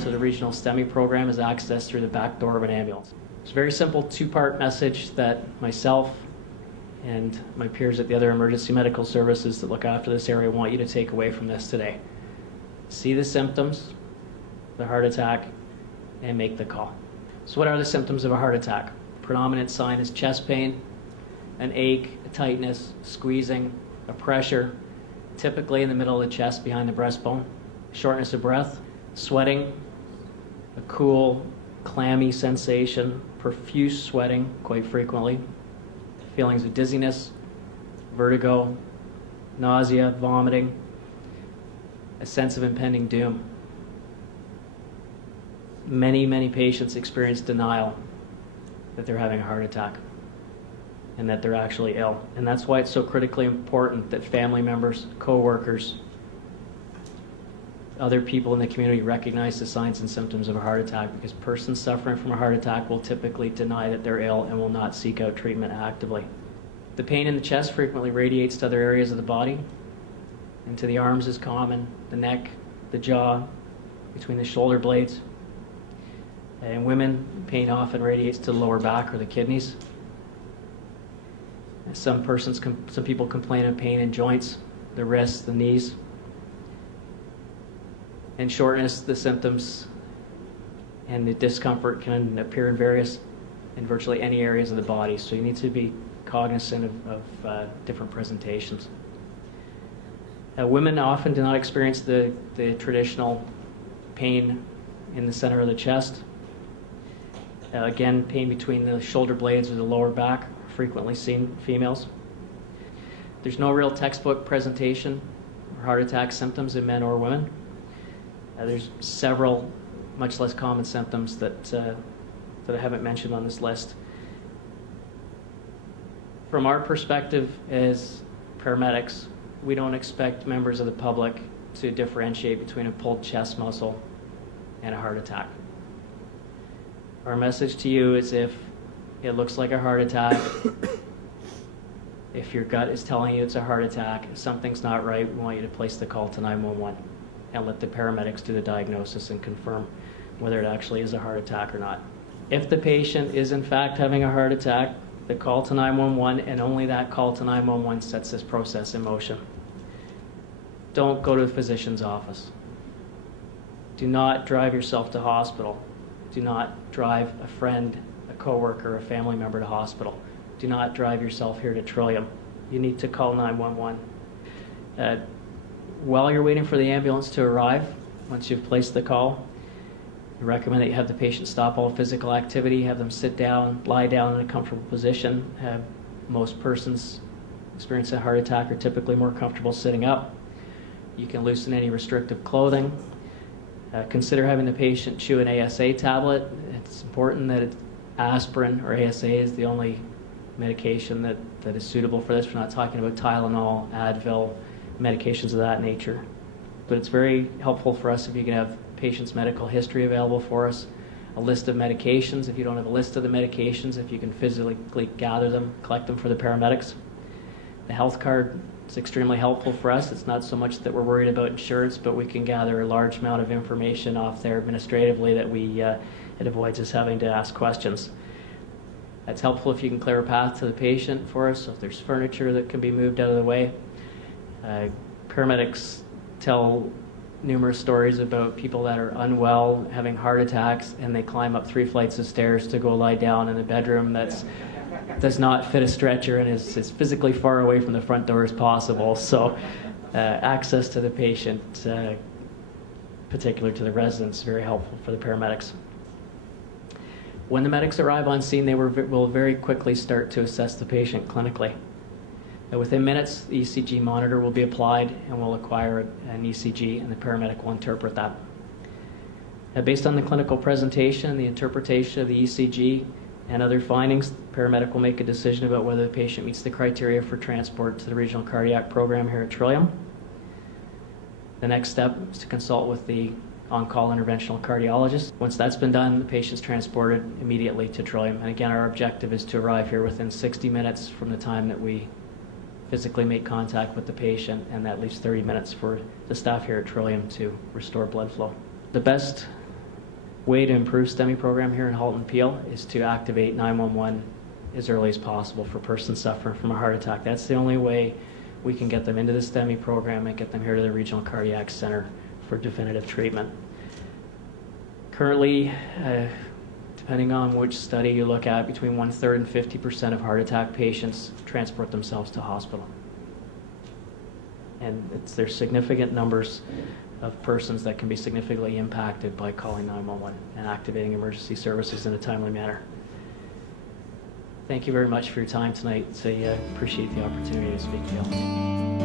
to the regional STEMI program is access through the back door of an ambulance. It's a very simple two-part message that myself and my peers at the other emergency medical services that look after this area want you to take away from this today. See the symptoms, the heart attack, and make the call. So what are the symptoms of a heart attack? Predominant sign is chest pain, an ache, a tightness, squeezing, a pressure, typically in the middle of the chest behind the breastbone, shortness of breath, sweating, a cool, clammy sensation, profuse sweating quite frequently, feelings of dizziness, vertigo, nausea, vomiting, a sense of impending doom. Many patients experience denial that they're having a heart attack and that they're actually ill. And that's why it's so critically important that family members, co-workers, other people in the community recognize the signs and symptoms of a heart attack, because persons suffering from a heart attack will typically deny that they're ill and will not seek out treatment actively. The pain in the chest frequently radiates to other areas of the body, and to the arms is common, the neck, the jaw, between the shoulder blades. In women, pain often radiates to the lower back or the kidneys. Some people complain of pain in joints, the wrists, the knees. And shortness, the symptoms and the discomfort can appear in virtually any areas of the body. So you need to be cognizant of different presentations. Women often do not experience the traditional pain in the center of the chest. Again, pain between the shoulder blades or the lower back, frequently seen in females. There's no real textbook presentation or heart attack symptoms in men or women. There's several much less common symptoms that I haven't mentioned on this list. From our perspective as paramedics, we don't expect members of the public to differentiate between a pulled chest muscle and a heart attack. Our message to you is, if it looks like a heart attack, if your gut is telling you it's a heart attack, if something's not right, we want you to place the call to 911 and let the paramedics do the diagnosis and confirm whether it actually is a heart attack or not. If the patient is in fact having a heart attack, the call to 911, and only that call to 911, sets this process in motion. Don't go to the physician's office. Do not drive yourself to hospital. Do not drive a friend, a coworker, a family member to hospital. Do not drive yourself here to Trillium. You need to call 911. While you're waiting for the ambulance to arrive, once you've placed the call, we recommend that you have the patient stop all physical activity, have them sit down, lie down in a comfortable position. Most persons experiencing a heart attack are typically more comfortable sitting up. You can loosen any restrictive clothing. Consider having the patient chew an ASA tablet. It's important that aspirin or ASA is the only medication that is suitable for this. We're not talking about Tylenol, Advil, medications of that nature. But it's very helpful for us if you can have patient's medical history available for us, a list of medications. If you don't have a list of the medications, if you can physically gather them, collect them for the paramedics. The health card is extremely helpful for us. It's not so much that we're worried about insurance, but we can gather a large amount of information off there administratively that it avoids us having to ask questions. That's helpful if you can clear a path to the patient for us, so if there's furniture that can be moved out of the way. Paramedics tell numerous stories about people that are unwell, having heart attacks, and they climb up 3 flights of stairs to go lie down in a bedroom that does not fit a stretcher and is as physically far away from the front door as possible. So access to the patient, particular to the residents, is very helpful for the paramedics. When the medics arrive on scene, they will very quickly start to assess the patient clinically. Within minutes, the ECG monitor will be applied and we'll acquire an ECG, and the paramedic will interpret that. Based on the clinical presentation, the interpretation of the ECG, and other findings, the paramedic will make a decision about whether the patient meets the criteria for transport to the regional cardiac program here at Trillium. The next step is to consult with the on-call interventional cardiologist. Once that's been done, the patient's transported immediately to Trillium. And again, our objective is to arrive here within 60 minutes from the time that we physically make contact with the patient, and that leaves 30 minutes for the staff here at Trillium to restore blood flow. The best way to improve STEMI program here in Halton Peel is to activate 911 as early as possible for persons suffering from a heart attack. That's the only way we can get them into the STEMI program and get them here to the Regional Cardiac Centre for definitive treatment. Currently, depending on which study you look at, between 1/3 and 50% of heart attack patients transport themselves to hospital. And there's significant numbers of persons that can be significantly impacted by calling 911 and activating emergency services in a timely manner. Thank you very much for your time tonight. I appreciate the opportunity to speak to you all.